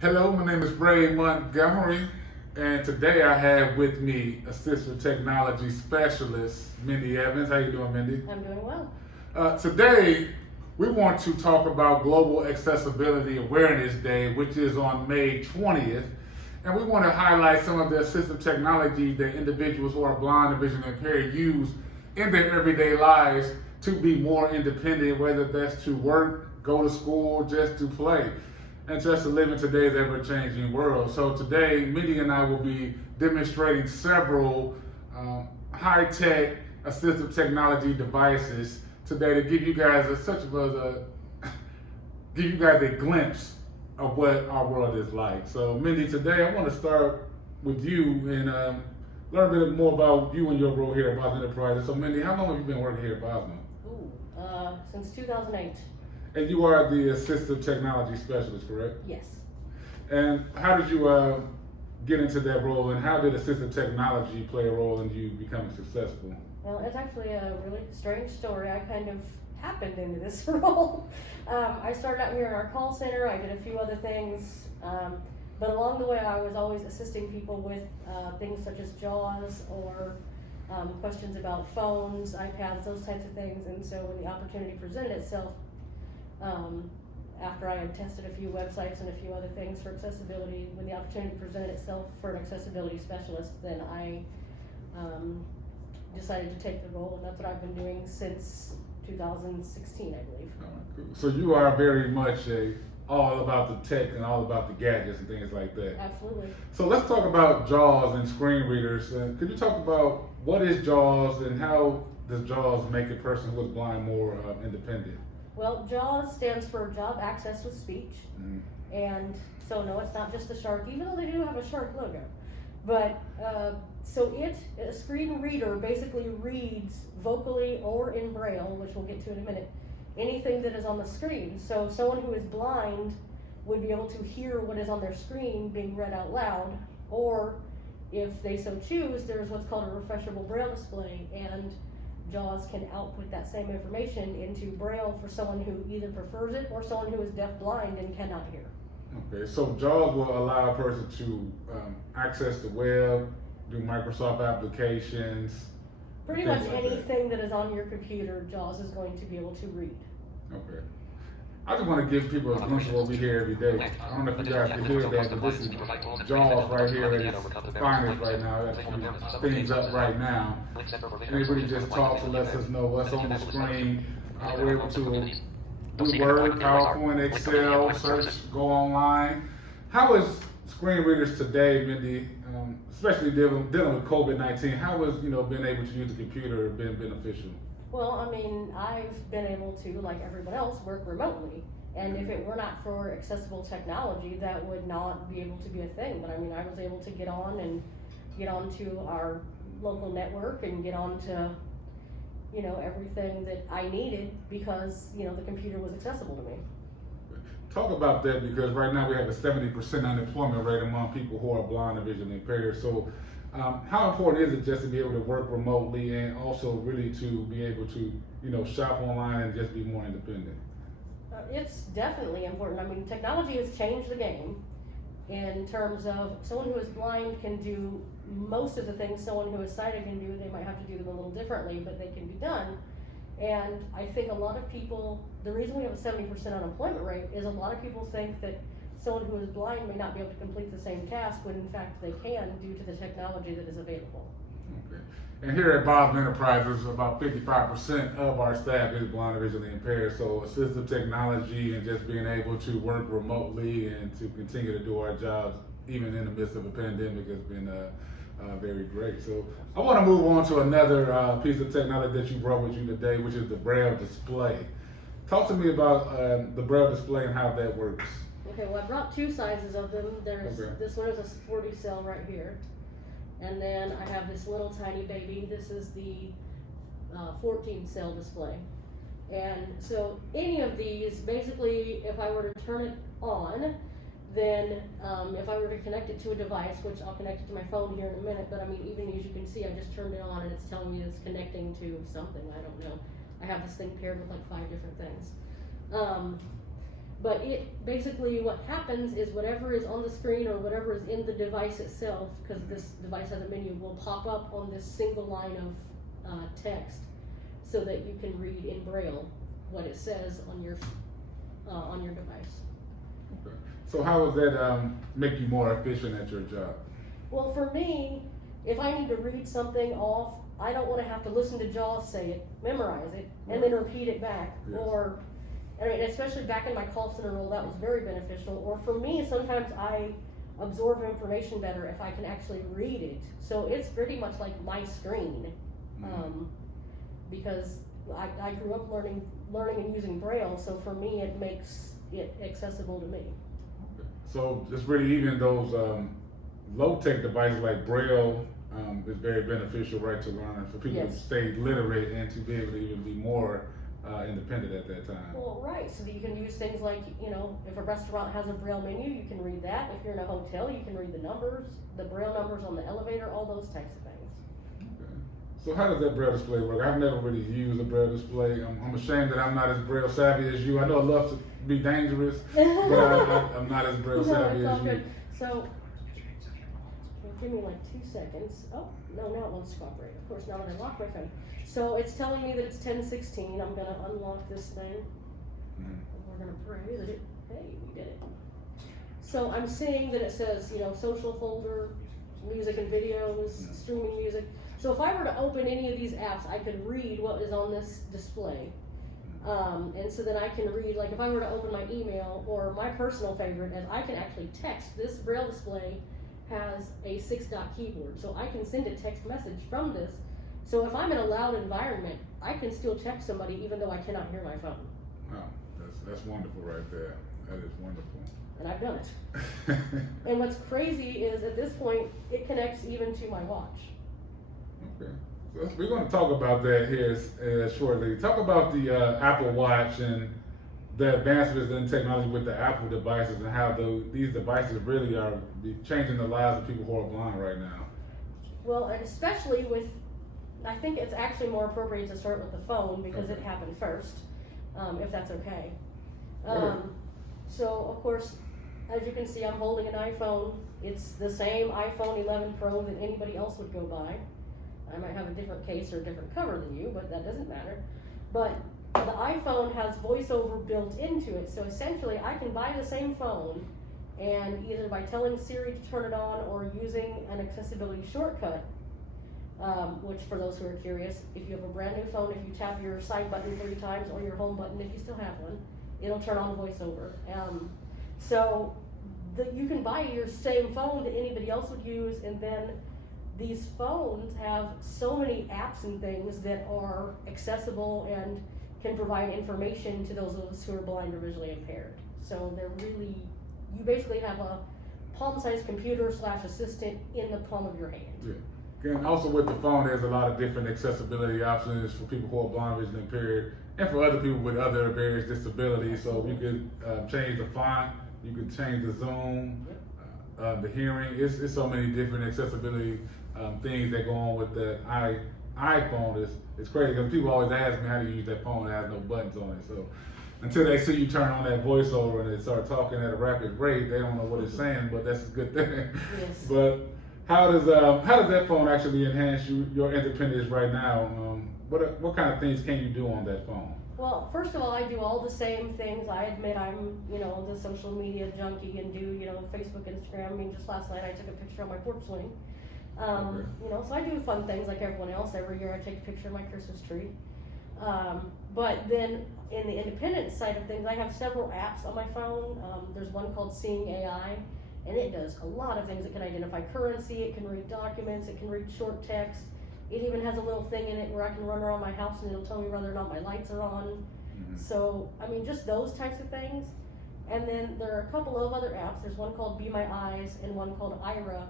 Hello, my name is Ray Montgomery, and today I have with me Assistive Technology Specialist Mindy Evans. How you doing, Mindy? I'm doing well. Today, we want to talk about Global Accessibility Awareness Day, which is on May 20th, and we want to highlight some of the assistive technology that individuals who are blind or visually impaired use in their everyday lives to be more independent, whether that's to work, go to school, just to play, and just to live in today's ever-changing world. So today, Mindy and I will be demonstrating several high-tech assistive technology devices today to give you guys give you guys a glimpse of what our world is like. So Mindy, today I want to start with you and learn a bit more about you and your role here at Bosman Enterprises. So Mindy, how long have you been working here at Bosman? Since 2008. And you are the assistive technology specialist, correct? Yes. And how did you get into that role, and how did assistive technology play a role in you becoming successful? Well, it's actually a really strange story. I kind of happened into this role. I started out here in our call center. I did a few other things. But along the way, I was always assisting people with things such as JAWS or questions about phones, iPads, those types of things. And so when the opportunity presented itself, after I had tested a few websites and a few other things for accessibility, when the opportunity presented itself for an accessibility specialist, then I decided to take the role, and that's what I've been doing since 2016, I believe. Cool. So you are very much all about the tech and all about the gadgets and things like that. Absolutely. So let's talk about JAWS and screen readers. Could you talk about what is JAWS and how does JAWS make a person who is blind more independent? Well, JAWS stands for Job Access with Speech. Mm-hmm. And so no, it's not just the shark, even though they do have a shark logo. But so a screen reader basically reads vocally or in Braille, which we'll get to in a minute, anything that is on the screen. So someone who is blind would be able to hear what is on their screen being read out loud, or if they so choose, there's what's called a refreshable Braille display, and JAWS can output that same information into Braille for someone who either prefers it or someone who is deaf-blind and cannot hear. Okay, so JAWS will allow a person to access the web, do Microsoft applications. Pretty much anything that is on your computer, JAWS is going to be able to read. Okay. I just want to give people a glimpse of what we hear every day. I don't know if you guys can hear that, but this is JAWS right here at its finest right now. Got things up right now. And it really just talks and lets us know what's on the screen. We're able to do Word, PowerPoint, Excel, search, go online. How is screen readers today, Mindy, especially dealing with COVID-19, how has being able to use the computer been beneficial? Well, I mean, I've been able to, like everyone else, work remotely. And if it were not for accessible technology, that would not be able to be a thing. But I mean, I was able to get onto our local network and get onto, everything that I needed because, the computer was accessible to me. Talk about that, because right now we have a 70% unemployment rate among people who are blind and visually impaired. So how important is it just to be able to work remotely and also really to be able to, shop online and just be more independent? It's definitely important. I mean, technology has changed the game in terms of someone who is blind can do most of the things someone who is sighted can do. They might have to do them a little differently, but they can be done. And I think a lot of people, the reason we have a 70% unemployment rate is a lot of people think that someone who is blind may not be able to complete the same task when in fact they can due to the technology that is available. Okay. And here at Bosman Enterprises, about 55% of our staff is blind or visually impaired. So assistive technology and just being able to work remotely and to continue to do our jobs even in the midst of a pandemic has been very great. So I want to move on to another piece of technology that you brought with you today, which is the Braille display. Talk to me about the Braille display and how that works. Okay, well, I brought two sizes of them. This one is a 40 cell right here. And then I have this little tiny baby. This is the 14 cell display. And so any of these, basically, if I were to turn it on, then if I were to connect it to a device, which I'll connect it to my phone here in a minute, but I mean, even as you can see, I just turned it on and it's telling me it's connecting to something, I don't know. I have this thing paired with like 5 different things. But it basically, what happens is whatever is on the screen or whatever is in the device itself, because this device has a menu, will pop up on this single line of text, so that you can read in Braille what it says on your device. Okay. So how does that make you more efficient at your job? Well, for me, if I need to read something off, I don't want to have to listen to Jaws say it, memorize it, and then repeat it back. Yes. Or, I mean, especially back in my call center role, that was very beneficial. Or for me, sometimes I absorb information better if I can actually read it. So it's pretty much like my screen, because I grew up learning and using Braille. So for me, it makes it accessible to me. Okay. So just really even those low-tech devices like Braille is very beneficial, right, to learn for people to Yes. stay literate and to be able to even be more independent at that time. Well, right, so that you can use things like, you know, if a restaurant has a Braille menu, you can read that. If you're in a hotel, you can read the numbers, the Braille numbers on the elevator, all those types of things. Okay. So how does that Braille display work? I've never really used a Braille display. I'm ashamed that I'm not as Braille savvy as you. I know it loves to be dangerous, but I'm not as Braille savvy No, it's all as you. good. So, give me like 2 seconds. Oh, no, now it wants to cooperate. Of course, now I'm gonna lock my phone. So it's telling me that it's 10:16. I'm gonna unlock this thing. Mhm. We're gonna pray that it, hey, we did it. So I'm seeing that it says, you know, social folder, music and videos, streaming music. So if I were to open any of these apps, I could read what is on this display. And so then I can read, like if I were to open my email, or my personal favorite is I can actually text. This Braille display has a 6-dot keyboard, so I can send a text message from this. So if I'm in a loud environment, I can still text somebody even though I cannot hear my phone. Wow, that's wonderful right there. That is wonderful. And I've done it. And what's crazy is at this point, it connects even to my watch. Okay. So we're going to talk about that here shortly. Talk about the Apple Watch and the advancements in technology with the Apple devices and how these devices really are changing the lives of people who are blind right now. Well, and especially with, I think it's actually more appropriate to start with the phone because it happened first, if that's okay. So of course, as you can see, I'm holding an iPhone. It's the same iPhone 11 Pro that anybody else would go buy. I might have a different case or a different cover than you, but that doesn't matter. But the iPhone has VoiceOver built into it, so essentially I can buy the same phone, and either by telling Siri to turn it on or using an accessibility shortcut, which for those who are curious, if you have a brand new phone, if you tap your side button 3 times or your home button if you still have one, it'll turn on VoiceOver. So you can buy your same phone that anybody else would use, and then these phones have so many apps and things that are accessible and can provide information to those of us who are blind or visually impaired. So they're really, you basically have a palm-sized computer / assistant in the palm of your hand. Yeah. And also with the phone, there's a lot of different accessibility options for people who are blind, visually impaired, and for other people with other various disabilities. So you could change the font, you could change the zoom, the hearing. It's so many different accessibility things that go on with the iPhone. It's crazy because people always ask me how to use that phone that has no buttons on it. So until they see you turn on that voiceover and they start talking at a rapid rate, they don't know what it's saying, but that's a good thing. Yes. But how does that phone actually enhance your independence right now? What kind of things can you do on that phone? Well, first of all, I do all the same things. I admit I'm, the social media junkie and do, Facebook, Instagram. I mean, just last night I took a picture on my porch swing. So I do fun things like everyone else. Every year I take a picture of my Christmas tree. But then in the independent side of things, I have several apps on my phone. There's one called Seeing AI, and it does a lot of things. It can identify currency, it can read documents, it can read short text. It even has a little thing in it where I can run around my house and it'll tell me whether or not my lights are on. Mm-hmm. So, I mean, just those types of things. And then there are a couple of other apps. There's one called Be My Eyes and one called Ira.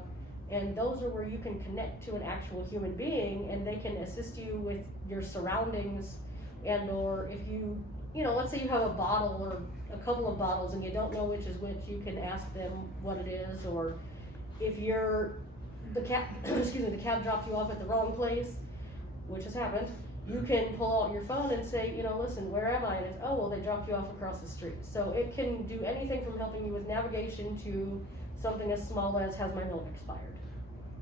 And those are where you can connect to an actual human being and they can assist you with your surroundings. And or if you, let's say you have a bottle or a couple of bottles and you don't know which is which, you can ask them what it is. Or if the cab dropped you off at the wrong place, which has happened, You can pull out your phone and say, listen, where am I? And it's, oh, well, they dropped you off across the street. So it can do anything from helping you with navigation to something as small as, has my milk expired?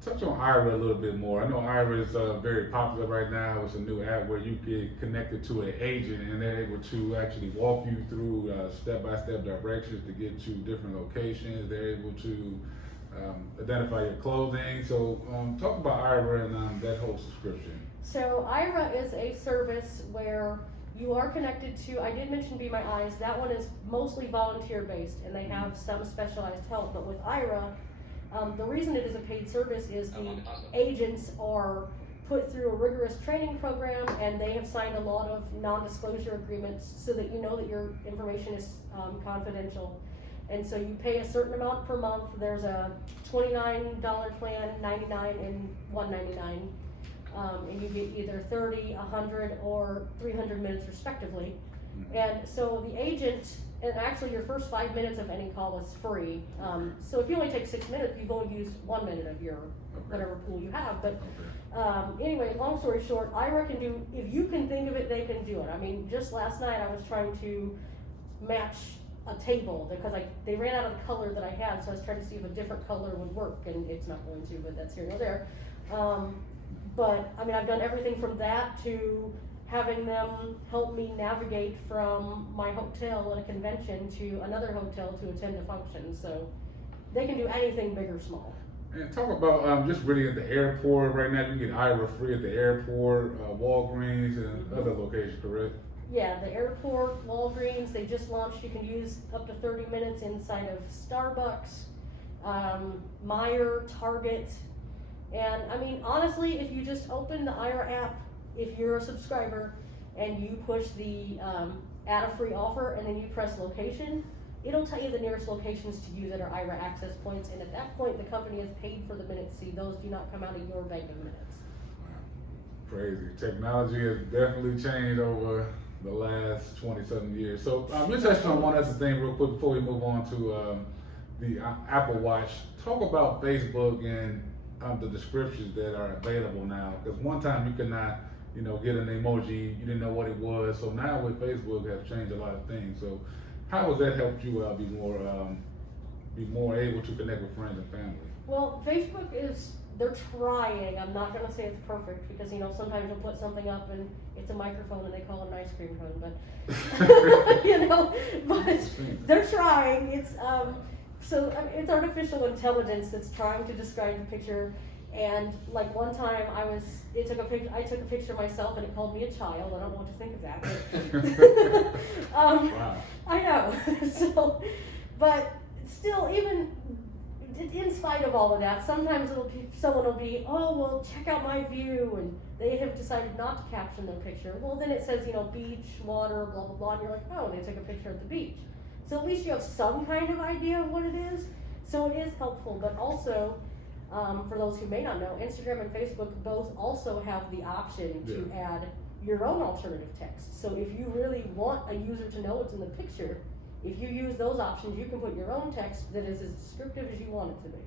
Touch on Ira a little bit more. I know Ira is very popular right now. It's a new app where you get connected to an agent and they're able to actually walk you through step-by-step directions to get to different locations. They're able to identify your clothing. So talk about Ira and that whole subscription. So Ira is a service where you are connected to, I did mention Be My Eyes, that one is mostly volunteer based and they have some specialized help, but with Ira, the reason it is a paid service is the agents are put through a rigorous training program and they have signed a lot of non-disclosure agreements so that you know that your information is confidential. And so you pay a certain amount per month. There's a $29 plan, $99 and $199. And you get either 30, 100, or 300 minutes respectively. And so the agent, and actually your first 5 minutes of any call is free. So if you only take 6 minutes, you've only used 1 minute of your whatever pool you have. But anyway, long story short, Ira can do, if you can think of it, they can do it. I mean, just last night I was trying to match a table because they ran out of the color that I had, so I was trying to see if a different color would work, and it's not going to, but that's here nor there. But I mean, I've done everything from that to having them help me navigate from my hotel at a convention to another hotel to attend a function. So they can do anything big or small. And talk about just really at the airport right now. You can get Ira free at the airport, Walgreens, and other locations, correct? Yeah, the airport, Walgreens, they just launched. You can use up to 30 minutes inside of Starbucks, Meijer, Target. And I mean, honestly, if you just open the Ira app, if you're a subscriber, and you push the add a free offer and then you press location, it'll tell you the nearest locations to you that are Ira access points. And at that point, the company has paid for the minutes. See, those do not come out of your bank of minutes. Wow. Crazy. Technology has definitely changed over the last 20-something years. So you touched on one other thing real quick before we move on to the Apple Watch. Talk about Facebook and the descriptions that are available now, because one time you could not, get an emoji, you didn't know what it was. So now with Facebook has changed a lot of things. So how has that helped you be more able to connect with friends and family? Well, Facebook they're trying. I'm not gonna say it's perfect because sometimes you'll put something up and it's a microphone and they call it an ice cream cone, but but they're trying. It's it's artificial intelligence that's trying to describe the picture. And like one time I took a picture of myself and it called me a child. I don't know what to think of that. But, Wow. I know. So, but still, even in spite of all of that, sometimes someone will be, oh, well, check out my view, and they have decided not to caption their picture. Well, then it says, beach, water, blah, blah, blah, and you're like, oh, they took a picture of the beach. So at least you have some kind of idea of what it is. So it is helpful, but also, for those who may not know, Instagram and Facebook both also have the option to add your own alternative text. So if you really want a user to know what's in the picture, if you use those options, you can put your own text that is as descriptive as you want it to be.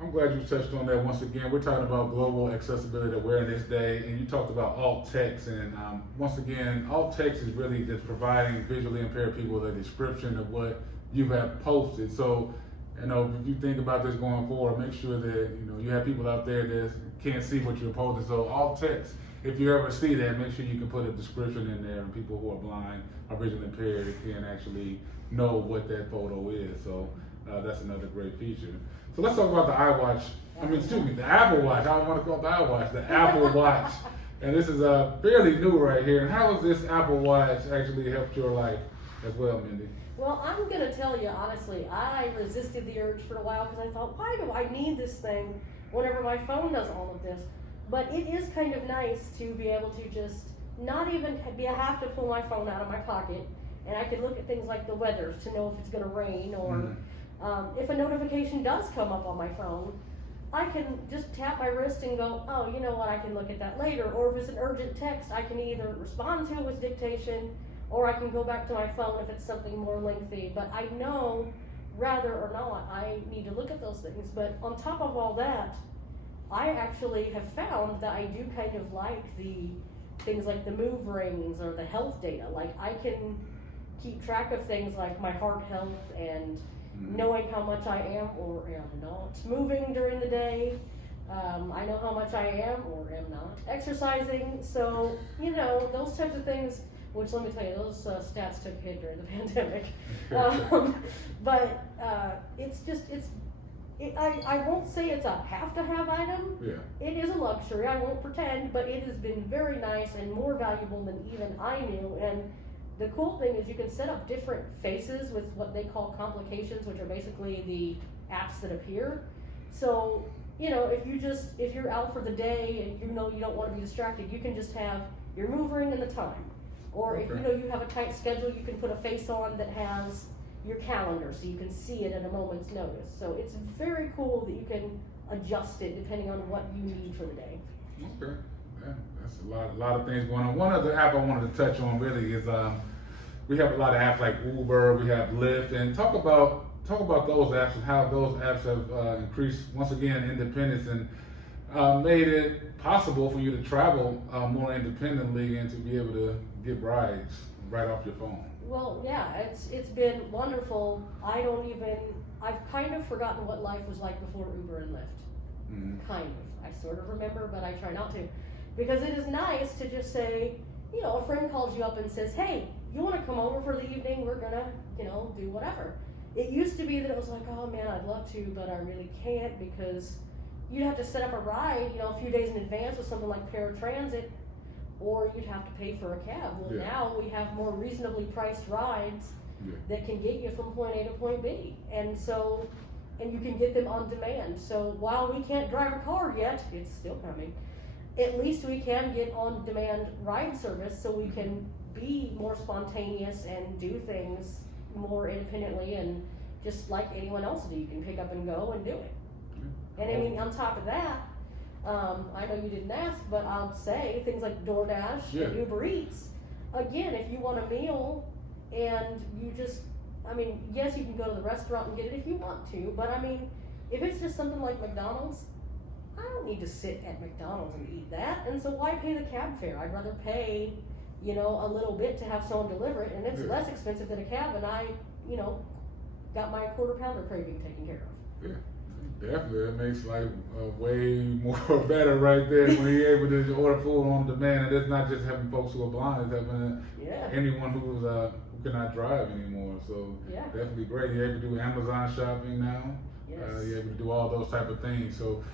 I'm glad you touched on that once again. We're talking about Global Accessibility Awareness Day, and you talked about alt text. And once again, alt text is really just providing visually impaired people with a description of what you have posted. So, if you think about this going forward, make sure that you have people out there that can't see what you're posting. So alt text, if you ever see that, make sure you can put a description in there, and people who are blind or visually impaired can actually know what that photo is. So that's another great feature. So let's talk about the iWatch. The Apple Watch. I don't want to call it the iWatch, the Apple Watch. And this is fairly new right here. And how has this Apple Watch actually helped your life as well, Mindy? Well, I'm going to tell you, honestly, I resisted the urge for a while because I thought, why do I need this thing whenever my phone does all of this? But it is kind of nice to be able to just not even have to pull my phone out of my pocket, and I can look at things like the weather to know if it's going to rain, or if a notification does come up on my phone, I can just tap my wrist and go, oh, you know what, I can look at that later. Or if it's an urgent text, I can either respond to it with dictation, or I can go back to my phone if it's something more lengthy. But I know, rather or not, I need to look at those things. But on top of all that, I actually have found that I do kind of like the things like the move rings or the health data. Like I can keep track of things like my heart health and knowing how much I am or am not moving during the day. I know how much I am or am not exercising. So, those types of things, which let me tell you, those stats took a hit during the pandemic. But I won't say it's a have-to-have item. Yeah. It is a luxury, I won't pretend, but it has been very nice and more valuable than even I knew. And the cool thing is you can set up different faces with what they call complications, which are basically the apps that appear. So, if you're out for the day and you don't want to be distracted, you can just have your move ring and the time. Or if you have a tight schedule, you can put a face on that has your calendar so you can see it at a moment's notice. So it's very cool that you can adjust it depending on what you need for the day. Okay. Yeah, that's a lot of things going on. One other app I wanted to touch on really is we have a lot of apps like Uber, we have Lyft, and talk about those apps and how those apps have increased once again independence and made it possible for you to travel more independently and to be able to get rides right off your phone. Well, yeah, it's been wonderful. I've kind of forgotten what life was like before Uber and Lyft. Mm-hmm. Kind of. I sort of remember, but I try not to. Because it is nice to just say, a friend calls you up and says, hey, you want to come over for the evening? We're gonna, do whatever. It used to be that it was like, oh man, I'd love to, but I really can't because you'd have to set up a ride, a few days in advance with something like paratransit, or you'd have to pay for a cab. Well, now we have more reasonably priced rides that can get you from point A to point B. And you can get them on demand. So while we can't drive a car yet, it's still coming, at least we can get on demand ride service so we can be more spontaneous and do things more independently and just like anyone else do. You can pick up and go and do it. And I mean, on top of that, I know you didn't ask, but I'll say things like DoorDash and Uber Eats. Again, if you want a meal and yes, you can go to the restaurant and get it if you want to, but if it's just something like McDonald's, I don't need to sit at McDonald's and eat that, and so why pay the cab fare? I'd rather pay, a little bit to have someone deliver it, and it's less expensive than a cab, and I, got my quarter pounder craving taken care of. Yeah. Definitely, it makes life way more better right there when you're able to order food on demand, and it's not just helping folks who are blind; it's helping anyone who cannot drive anymore. So definitely great. You're able to do Amazon shopping now. Yes. You're able to do all those type of things. So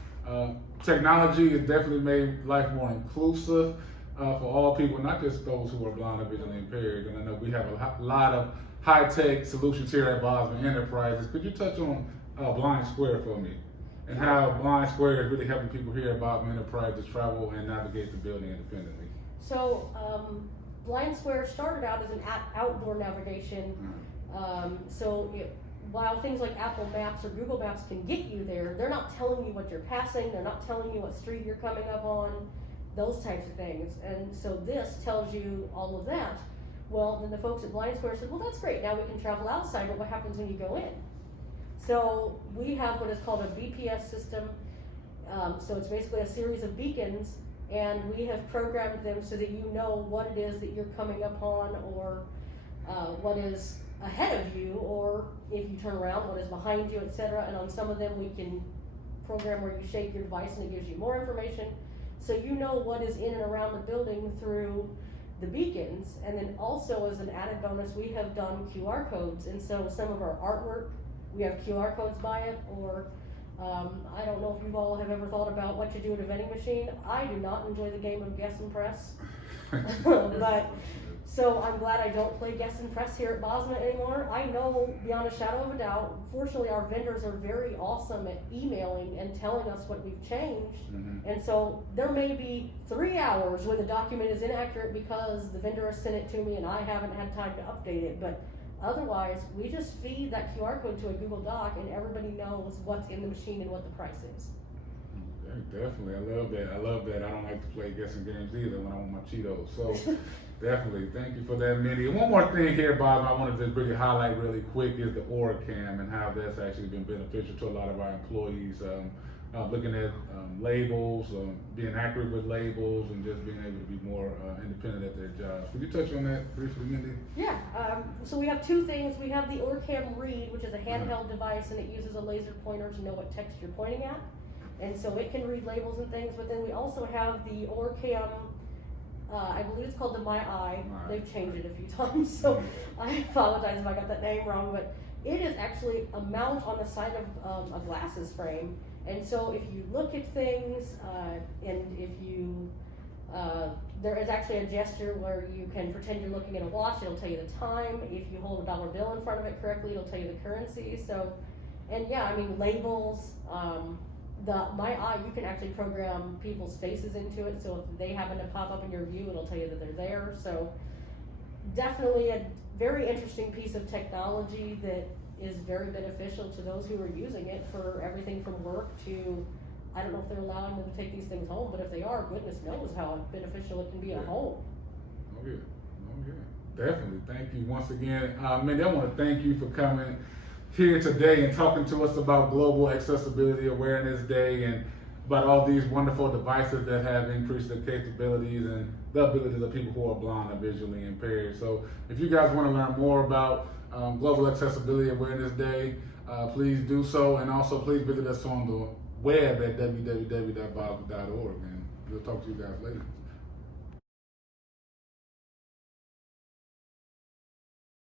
technology has definitely made life more inclusive for all people, not just those who are blind or visually impaired. And I know we have a lot of high-tech solutions here at Bosman Enterprises. Could you touch on Blind Square for me, and how Blind Square is really helping people here at Bosman Enterprises travel and navigate the building independently? So, Blind Square started out as an outdoor navigation. While things like Apple Maps or Google Maps can get you there, they're not telling you what you're passing, they're not telling you what street you're coming up on, those types of things. And so this tells you all of that. Well, then the folks at Blind Square said, well, that's great, now we can travel outside, but what happens when you go in? So we have what is called a BPS system. So it's basically a series of beacons, and we have programmed them so that you know what it is that you're coming upon, or what is ahead of you, or if you turn around, what is behind you, etc. And on some of them we can program where you shake your device and it gives you more information. So you know what is in and around the building through the beacons. And then also as an added bonus, we have done QR codes. And so some of our artwork, we have QR codes by it, or I don't know if you all have ever thought about what you do at a vending machine. I do not enjoy the game of guess and press. But so I'm glad I don't play guess and press here at Bosman anymore. I know beyond a shadow of a doubt, fortunately our vendors are very awesome at emailing and telling us what we've changed. Mm-hmm. And so there may be 3 hours when the document is inaccurate because the vendor has sent it to me and I haven't had time to update it. But otherwise, we just feed that QR code to a Google Doc and everybody knows what's in the machine and what the price is. Definitely, I love that. I don't like to play guessing games either when I want my Cheetos. So definitely, thank you for that, Mindy. And one more thing here, Bob, I wanted to really highlight really quick is the OraCam and how that's actually been beneficial to a lot of our employees. looking at labels, being accurate with labels, and just being able to be more independent at their jobs. Could you touch on that briefly, Mindy? Yeah, so we have two things. We have the OrCam Read, which is a handheld device, and it uses a laser pointer to know what text you're pointing at. And so it can read labels and things, but then we also have the OrCam, I believe it's called the My Eye. They've changed it a few times, so I apologize if I got that name wrong, but it is actually a mount on the side of a glasses frame. And so if you look at things, and if you, there is actually a gesture where you can pretend you're looking at a watch, it'll tell you the time. If you hold a dollar bill in front of it correctly, it'll tell you the currency. So, and yeah, I mean, labels, the My Eye, you can actually program people's faces into it, so if they happen to pop up in your view, it'll tell you that they're there. So definitely a very interesting piece of technology that is very beneficial to those who are using it for everything from work to, I don't know if they're allowing them to take these things home, but if they are, goodness knows how beneficial it can be at home. Oh yeah, oh yeah, definitely. Thank you once again. Mindy, I want to thank you for coming here today and talking to us about Global Accessibility Awareness Day and about all these wonderful devices that have increased the capabilities and the abilities of people who are blind or visually impaired. So if you guys want to learn more about Global Accessibility Awareness Day, please do so, and also please visit us on the web at www.bogg.org, and we'll talk to you guys later.